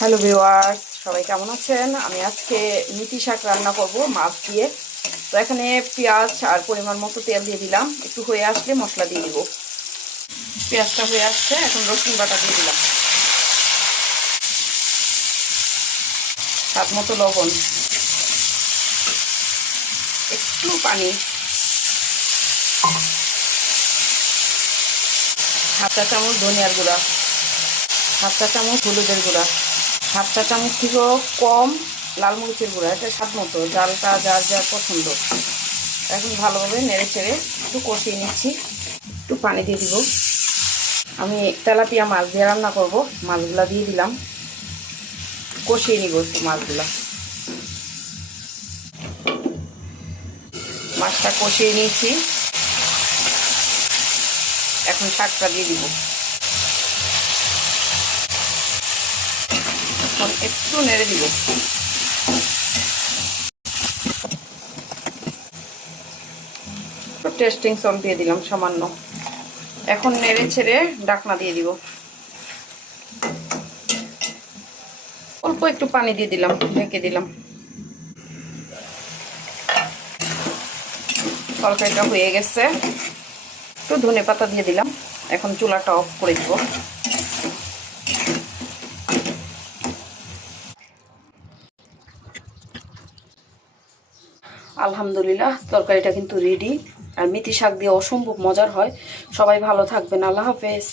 Hello viewers, সবাই কেমন আছেন? আমি আজকে মিথি শাক রান্না করব মাছ দিয়ে। তো এখানে পেঁয়াজ আর পরিমাণ মতো তেল দিয়ে দিলাম। একটু হয়ে আসলে মশলা দিয়ে দিব। পেঁয়াজটা হয়ে আসছে, এখন রসুন বাটা দিয়ে দিলাম, স্বাদ মতো লবণ, একটু পানি, হাফ চা চামচ ধনিয়ার গুঁড়া, হাফ চা চামচ হলুদের গুঁড়া, হাফ চা চামচ থেকেও কম লাল মরিচের গুঁড়া। এটা স্বাদ মতো, ডালটা যার যার পছন্দ। এখন ভালোভাবে নেড়ে চেড়ে একটু কষিয়ে নিচ্ছি। একটু পানি দিয়ে দিব। আমি তেলাপিয়া মাছ দিয়ে রান্না করব। মাছগুলা দিয়ে দিলাম, কষিয়ে নিব একটু মাছগুলা। মাছটা কষিয়ে নিয়েছি, এখন শাকটা দিয়ে দিব। এখন একটু নেড়ে দিব। একটু টেস্টিং সল্ট দিয়ে দিলাম সামান্য। এখন নেড়ে ছেড়ে ঢাকনা দিয়ে দিব। অল্প একটু পানি দিয়ে দিলাম, ঢেকে দিলাম। তরকারিটা হয়ে গেছে। একটু ধনেপাতা দিয়ে দিলাম। এখন চুলাটা অফ করে দিব। আলহামদুলিল্লাহ, তরকারিটা কিন্তু রেডি। আর মেথি শাক দিয়ে অসম্ভব মজার হয়। সবাই ভালো থাকবেন। আল্লাহ হাফেজ।